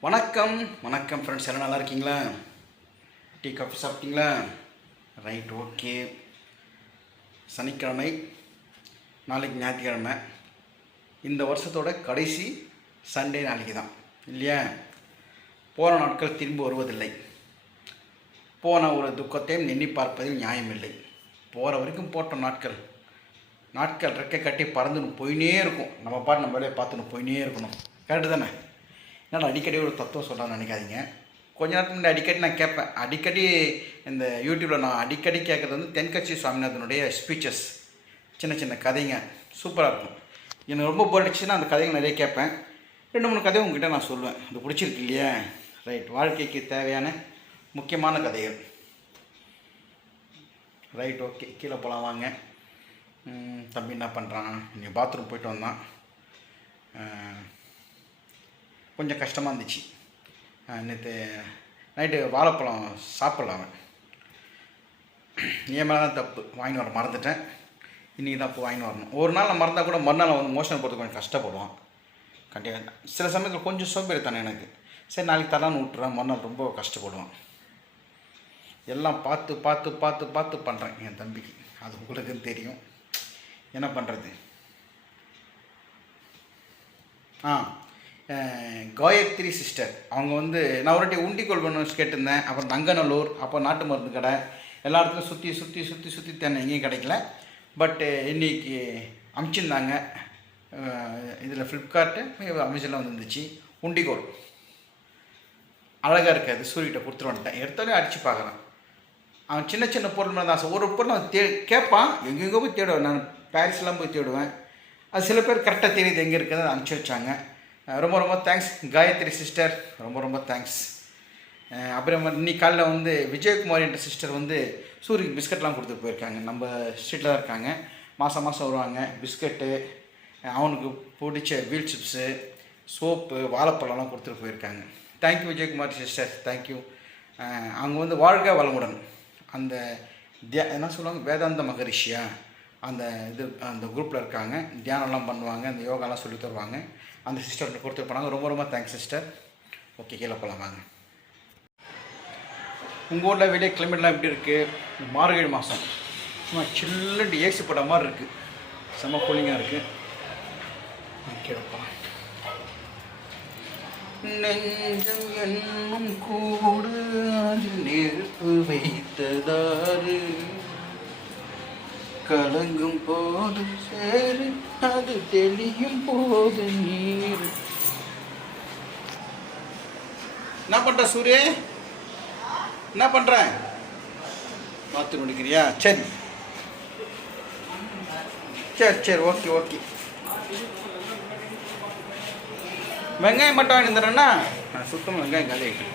வணக்கம். வணக்கம் ஃப்ரெண்ட்ஸ் எல்லாம் நல்லா இருக்கீங்களா? டீ காஃபி சாப்பிட்டீங்களா? ரைட் ஓகே சனிக்கிழமை நாளைக்கு ஞாயிற்றுக்கிழமை. இந்த வருஷத்தோட கடைசி சண்டே நாளைக்கு தான். இல்லையா? போன நாட்கள் திரும்பி வருவதில்லை. போன ஒரு துக்கத்தையும் எண்ணி பார்ப்பதில் நியாயமில்லை. போகிற வரைக்கும் போட்ட நாட்கள். நாட்கள் ரெக்கை கட்டி பறந்துன்னு போயினே இருக்கும். நம்ம பாட்டு நம்ம வேலையை பார்த்துன்னு போயினே இருக்கணும். கரெக்டு தானே? என்னடா அடிக்கடி ஒரு தத்துவம் சொல்கிறான்னு நினைக்காதீங்க. கொஞ்ச நேரத்துக்கு முன்னாடி அடிக்கடி நான் கேட்பேன். அடிக்கடி இந்த யூடியூப்பில் நான் அடிக்கடி கேட்குறது வந்து தென்கட்சி சுவாமிநாதனுடைய ஸ்பீச்சஸ் சின்ன சின்ன கதைங்க. சூப்பராக இருக்கும். எனக்கு ரொம்ப போர் அடிச்சுன்னா அந்த கதைகள் நிறைய கேட்பேன். ரெண்டு மூணு கதை உங்ககிட்ட நான் சொல்லுவேன். இது பிடிச்சிருக்கு இல்லையா? ரைட் வாழ்க்கைக்கு தேவையான முக்கியமான கதைகள். ரைட் ஓகே கீழே போகலாம் வாங்க. தம்பி என்ன பண்ணுறான் நீ பாத்ரூம் போயிட்டு வந்தான். கொஞ்சம் கஷ்டமாக இருந்துச்சு. நேற்று நைட்டு வாழைப்பழம் சாப்பிடல அவன். என் மேலே தான் தப்பு. வாங்கின்னு வர மறந்துட்டேன். இன்றைக்கி தான் இப்போ வாங்கின்னு வரணும். ஒரு நாள் நான் மறந்தால் கூட மறுநாள் அவன் வந்து மோஷன் போகிறதுக்கு கொஞ்சம் கஷ்டப்படுவான். கண்டிப்பாக சில சமயத்தில் கொஞ்சம் சோம்பேறித்தானே எனக்கு. சரி நாளைக்கு தரான்னு விட்டுறேன். மறுநாள் ரொம்ப கஷ்டப்படுவான். எல்லாம் பார்த்து பார்த்து பார்த்து பார்த்து பண்ணுறேன் என் தம்பிக்கு. அது உங்களுக்கு தெரியும். என்ன பண்ணுறது ஆ. காயத்ரி சிஸ்டர். அவங்க வந்து நான் ஒரு வாட்டி உண்டிக்கோல் பண்ணு கேட்டிருந்தேன். அப்புறம் தங்கநல்லூர் அப்போ நாட்டு மருந்து கடை. எல்லா இடத்துலையும் சுற்றி சுற்றி சுற்றி சுற்றி தேனை எங்கேயும் கிடைக்கல. பட்டு இன்றைக்கி அமிச்சிருந்தாங்க. இதில் ஃப்ளிப்கார்ட்டு அமேசானில் வந்துருந்துச்சு. உண்டிகோல் அழகாக இருக்காது சூரியகிட்ட கொடுத்துட்டு வந்துட்டேன். எடுத்தாலே அடித்து பார்க்குறேன். அவன் சின்ன சின்ன பொருள் மேலே தான். ஆசை. ஒரு பொருள் அவன் தே கேட்பான். எங்கெங்கோ போய் தேடுவேன். நான் பாரிஸ்லாம் போய் தேடுவேன். அது சில பேர் கரெக்டாக தெரியுது எங்கே இருக்குது அனுப்பிச்சி வச்சாங்க. ரொம்ப ரொம்ப தேங்க்ஸ் காயத்ரி சிஸ்டர் ரொம்ப ரொம்ப தேங்க்ஸ் அப்புறம் இன்னைக்கு காலைல வந்து விஜயகுமார் என்ற சிஸ்டர் வந்து சூரியக்கு பிஸ்கட்லாம் கொடுத்துட்டு போயிருக்காங்க. நம்ம ஸ்ட்ரீட்டில் தான் இருக்காங்க. மாதம் மாதம் வருவாங்க. பிஸ்கட்டு அவனுக்கு பிடிச்ச வீல் சிப்ஸு சோப்பு வாழைப்பழம்லாம் கொடுத்துட்டு போயிருக்காங்க. தேங்க்யூ விஜயகுமார் சிஸ்டர் தேங்க்யூ அவங்க வந்து வாழ்க வளமுடன். அந்த தியா என்ன சொல்லுவாங்க? வேதாந்த மகரிஷியா? அந்த இது அந்த குரூப்பில் இருக்காங்க. தியானம்லாம் பண்ணுவாங்க. அந்த யோகாலாம் சொல்லி தருவாங்க. அந்த சிஸ்டர்கிட்ட பொறுத்து போனாங்க. ரொம்ப ரொம்ப தேங்க்ஸ் சிஸ்டர் ஓகே கீழே போகலாமாங்க உங்கள் ஊரில் வெளியே கிளைமேட்லாம் எப்படி இருக்குது மார்கழி மாதம் சும்மா சில்லுண்டு ஏசி போட்ட மாதிரி இருக்குது செம்ம கூலிங்காக இருக்குது கேட்பா நெஞ்சம் என்னும் கூடு அதில் நெருப்பு வைத்ததாறு. கலங்கும் போது சேரு அது தெளியும் போது நீர் என்ன பண்ற சூரிய என்ன பண்ற பார்த்து முடிக்கிறியா சரி சரி சரி ஓகே ஓகே வெங்காயம் மட்டும் வாங்கி தரேன்னா சுத்தமாக வெங்காயம் காலி ஆகிட்டு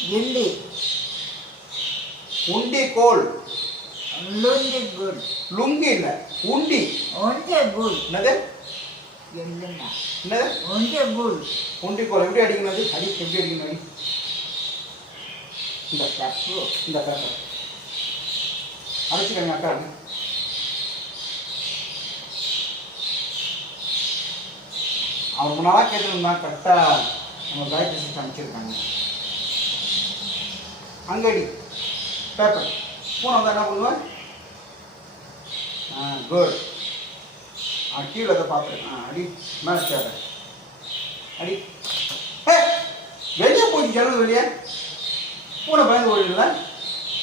Gilli. உண்டி கோல் Lundi good. லுங்கி இல்லை உண்டி Unde good. என்னது Gillina. என்னது Unde good. உண்டி கோல் எப்படி அடிக்கணும் அது அடி எப்படி அடிக்கணும் அடி இந்த Tapu. இந்த பேப்பர் அடிச்சுக்கங்க அக்கா அவன் ரொம்ப நாளாக கேட்டுருந்தான் கரெக்டாக நம்ம காயத்ரி சிஸ்டம் அனுப்பிச்சிருக்காங்க அங்கடி. பேப்பர் பூனை வந்தால் என்ன பண்ணுவேன் ஆ குட் ஆ கீழே அதை பார்த்துருக்கேன் ஆ அடி மேலே சேர அடி. ஹே வெளியே போய் ஜனல் வெளியே. பூனை பயந்து ஓடிடல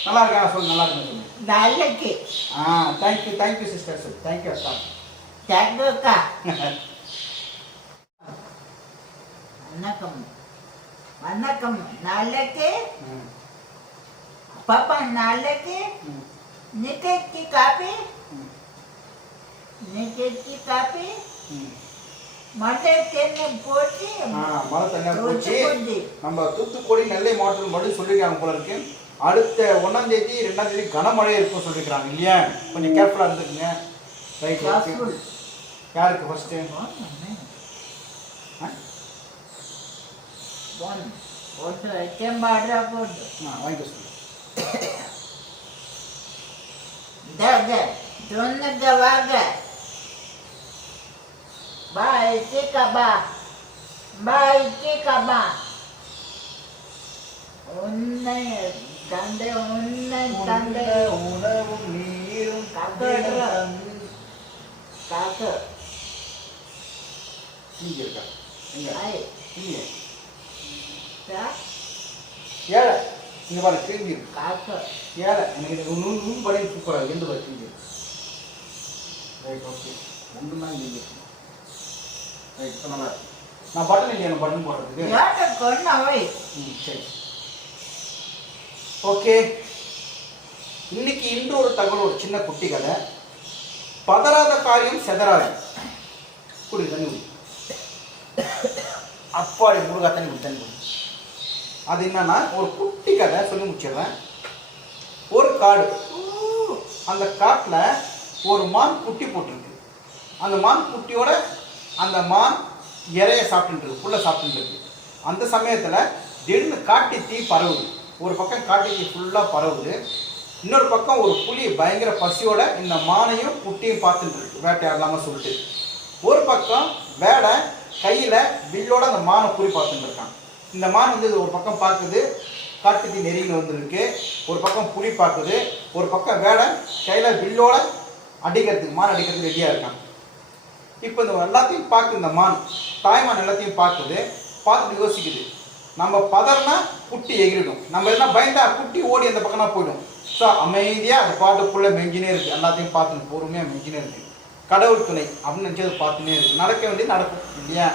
நல்லா இருக்கா? சொல்லு நல்லா இருக்குன்னு சொல்லு. Nalaki. Ah thank you thank you sister sir thank you அக்கா. Chago ka. Anakam. Anakam. Nalaki. Kapi. ம். மட்டை தென்னை போட்டு ஆ மழை தண்ணியாக போச்சு. நம்ம தூத்துக்குடி நெல்லை மாவட்டத்தில் மட்டும் சொல்லியிருக்காங்க போல இருக்கு அடுத்த ஒன்றாம் தேதி ரெண்டாம் தேதி கனமழை இருக்கும் சொல்லியிருக்காங்க இல்லையா கொஞ்சம் கேர்ஃபுல்லாக இருந்துக்குங்க ரைட். யாருக்கு. ஆ வாங்கிக்க சொல்லு ದಾಗ ದೊನ್ನಗವಾಗ ಬಾಯಿಸಿ ಕಬ ಬಾಯಿಸಿ ಕಬ ಉನ್ನ ತಂದೆ ಉನ್ನ ತಂದೆ ಉಣವು ನೀರು ಕಾಕಡ ಕಾಕ ಹೀಗಿರ್ಕ ಹಿಂಗೆ ಹಿಂಗೆ ಹೇಳ இங்க இங்க பாரு இருக்கு. காக்க ஏழை. எனக்கு நூறு நூறு படம் சூப்பராக எந்த பாரு கிழிஞ்சி ரைட் ஓகே ஒன்று தான் கிழிஞ்சி ரைட் இப்போ நல்லா. நான் பட்டன் இல்லையா? பட்டன் போடுறதுக்கு? ம் சரி. ஓகே இன்னைக்கு இன்று ஒரு தகவல் ஒரு சின்ன குட்டி கதை. பதறாத காரியம் செதறாது. குடி தண்ணி குடி. அப்பாடி முருகா தண்ணி குடி தண்ணி குடி. அது என்னன்னா ஒரு குட்டி கதை சொல்லி முடிச்சிடுறேன். ஒரு காடு. அந்த காட்டில் ஒரு மான் குட்டி போட்டிருக்கு. அந்த மான் குட்டியோட அந்த மான் இறைய சாப்பிட்டுருக்கு ஃபுல்லாக புல்லை சாப்பிட்டுட்டு அந்த சமயத்தில் திடீர்னு காட்டு தீ பரவுது. ஒரு பக்கம் காட்டு தீ ஃபுல்லாக பரவுது. இன்னொரு பக்கம் ஒரு புலி பயங்கர பசியோட இந்த மானையும் குட்டியும் பார்த்துட்டு இருக்கு. வேட்டையாடலாம சொல்லிட்டு. ஒரு பக்கம் வேடை கையில் வில்லோட அந்த மானை குறி பார்த்துட்டு இருக்கான். இந்த மான் வந்து ஒரு பக்கம் பார்க்குது காட்டுக்கு நெறியில் வந்துருக்கு. ஒரு பக்கம் புலி பார்க்குது. ஒரு பக்கம் வேடை கையில் வில்லோட அடிக்கிறதுக்கு மான் அடிக்கிறதுக்கு ரெடியாக இருக்கான். இப்போ இந்த எல்லாத்தையும் பார்க்கு இந்த மான். தாய்மான் எல்லாத்தையும் பார்க்குது. பார்த்துட்டு யோசிக்குது. நம்ம பதறினா குட்டி எகிரிடும். நம்ம எதுனா பயந்தா குட்டி ஓடி அந்த பக்கம்னா போயிடும். ஸோ அமைதியாக அது பாட்டுக்குள்ளே மெஞ்சினே இருக்குது எல்லாத்தையும் பார்த்துன்னு பொறுமையாக மெஞ்சினே இருக்குது கடவுள் துணை அப்படின்னு நினச்சது பார்த்துனே இருக்குது நடக்க வேண்டியது நடக்கும் இல்லையா?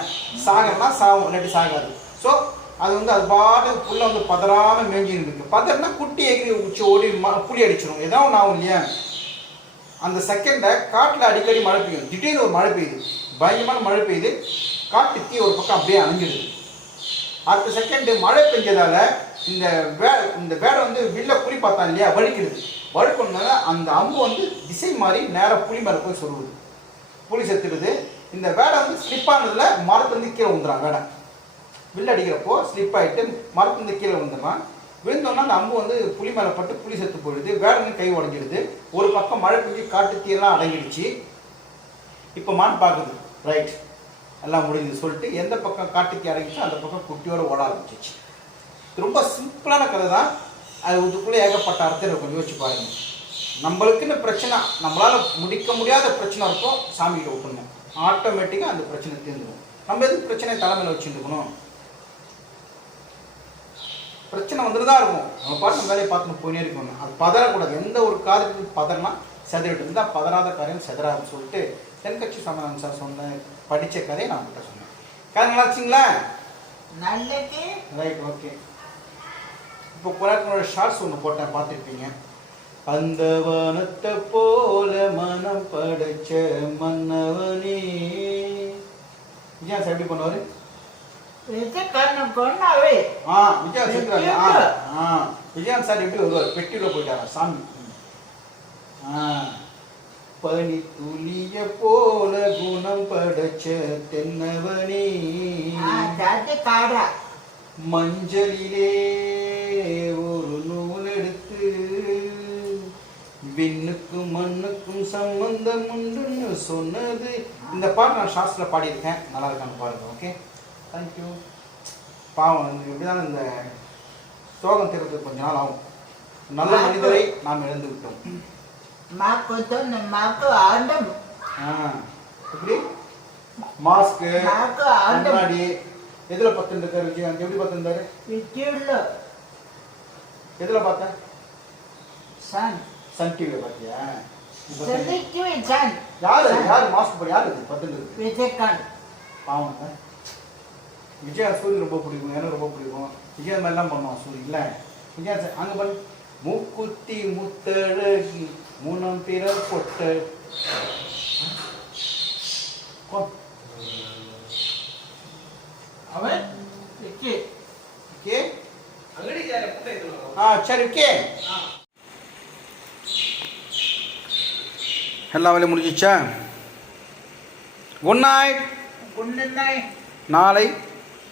சாகனா சாகும் இல்லாட்டி சாகாது. ஸோ அது வந்து அது பாட்டுக்கு புள்ள வந்து பதறாமல் மேஞ்சின்னு இருக்கு. பதறினா குட்டி எகிரி உச்சி ஓடி ம- புலி அடிச்சிடும் ஏதோ ஒன்று ஆகும் இல்லையா? அந்த செகண்டை காட்டில் அடிக்கடி மழை பெய்யும். திடீர்னு ஒரு மழை பெய்யுது. பயங்கரமான மழை பெய்யுது. காட்டு தீ ஒரு பக்கம் அப்படியே அணிஞ்சிடுது அடுத்த செகண்டு மழை பெஞ்சதால இந்த வே இந்த வேடை வந்து வில்ல புலி பார்த்தா இல்லையா? வலிக்கிறது வழுக்கணுனால அந்த அம்பு வந்து திசை மாறி நேராக புலி மேலே போய் சொல்லுது புலி செத்துடுது. இந்த வேடை வந்து ஸ்லிப் ஆனதில் மரத்துலேருந்து கீழே உந்துறான் வேடை. வில் அடிக்கிறப்போ ஸ்லிப் ஆகிட்டு மரத்துலேருந்து கீழே விழுந்தோம்னா விழுந்தோன்னா அந்த அம்பு வந்து புளி மேலே பட்டு புளி செத்து போயிடுது. வேடங்க கை உடஞ்சிடுது. ஒரு பக்கம் மழை பெஞ்சு காட்டு தீயெல்லாம் அடங்கிடுச்சு. இப்போ மான் பார்க்குது ரைட் எல்லாம் முடிஞ்சது சொல்லிட்டு எந்த பக்கம் காட்டுக்கு அடங்கிச்சோ அந்த பக்கம் குட்டியோட ஓட ஆரம்பிச்சிச்சு. ரொம்ப சிம்பிளான கதை தான். அது இதுக்குள்ளே ஏகப்பட்ட அர்த்தம் இருக்கும் யோசிச்சு பாருங்க. நம்மளுக்குன்னு பிரச்சனை நம்மளால் முடிக்க முடியாத பிரச்சனை இருக்கும் சாமிகிட்ட விட்டுருணும் ஆட்டோமேட்டிக்காக அந்த பிரச்சனை தீர்ந்துடும் நம்ம எதுக்கு பிரச்சனையை தலைமையில் வச்சுருக்கணும் பிரச்சனை வந்துட்டு தான் இருக்கும். நம்ம பாட்டு நம்ம வேலையை பார்த்துன்னு போயினே இருக்கணும் அது பதறக்கூடாது. எந்த ஒரு காரியத்துக்கு பதறினா செதறிட்டு இருந்தால் பதறாத காரியம் செதறாதுன்னு சொல்லிட்டு தென்கட்சி சமாதானம் சார் சொன்ன படித்த கதையை நான் உங்கள்கிட்ட சொன்னேன். கதை நல்லா இருந்துச்சுங்களா? நல்லக்கு ரைட் ஓகே இப்போ புறாக்களோட ஷார்ட்ஸ் ஒன்று போட்டேன் பார்த்துருப்பீங்க. அந்த வானத்தை போல மனம் படைச்ச மன்னவனே. விஜயா சார் எப்படி பண்ணுவார் விஜயகாந்த் சார் எப்படி வருவார்? பெட்டியில் போயிட்டாரா? சாமி. பனி துளிய போல குணம் படைச்ச தென்னவனே. மஞ்சளிலே ஒரு நூல் எடுத்து விண்ணுக்கும் மண்ணுக்கும் சம்பந்தம் உண்டுன்னு சொன்னது. இந்த பாட்டு நான் ஷார்ட்ஸில் பாடியிருக்கேன். நல்லா இருக்கான்னு பாருங்க ஓகே தேங்க்யூ பாவம் எனக்கு எப்படிதான் இந்த சோகம் தீர்றதுக்கு கொஞ்ச நாள் ஆகும். நல்ல மனிதரை நாம் இழந்து விட்டோம் மாக்கு தோணு மாக்கு ஆண்டம். எப்படி? மாஸ்க்கு கண்ணாடி. எதுல பத்துருக்காரு விஜய்? அங்க எப்படி பத்துருந்தாரு விஜயில் எதுல பார்த்த சன் சன் டிவில பார்த்தியா? யாரு யாரு? மாஸ்க் யாரு பத்துருக்கு விஜயகாந்த். பாவம் விஜயா சூரியன் ரொம்ப பிடிக்கும் எனக்கு ரொம்ப பிடிக்கும். விஜயா மாதிரிலாம் பண்ணுவான் சூரியன்ல விஜயா சார் அங்கே பண்ணு மூக்குத்தி முத்தழகி மூணம் பிற பொட்ட. அவன் கே. ஆ சரி கே. எல்லா வேலையும் முடிஞ்சிச்சா? குட் நைட் குட் நைட் நாளை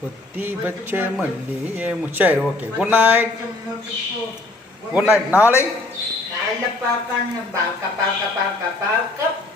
பொத்து பொத்து முண்டுப்பூ பொத்தி வச்ச மல்லிய சரி okay good night good night நாளை பார்க்க பார்க்க பார்க்க பார்க்க.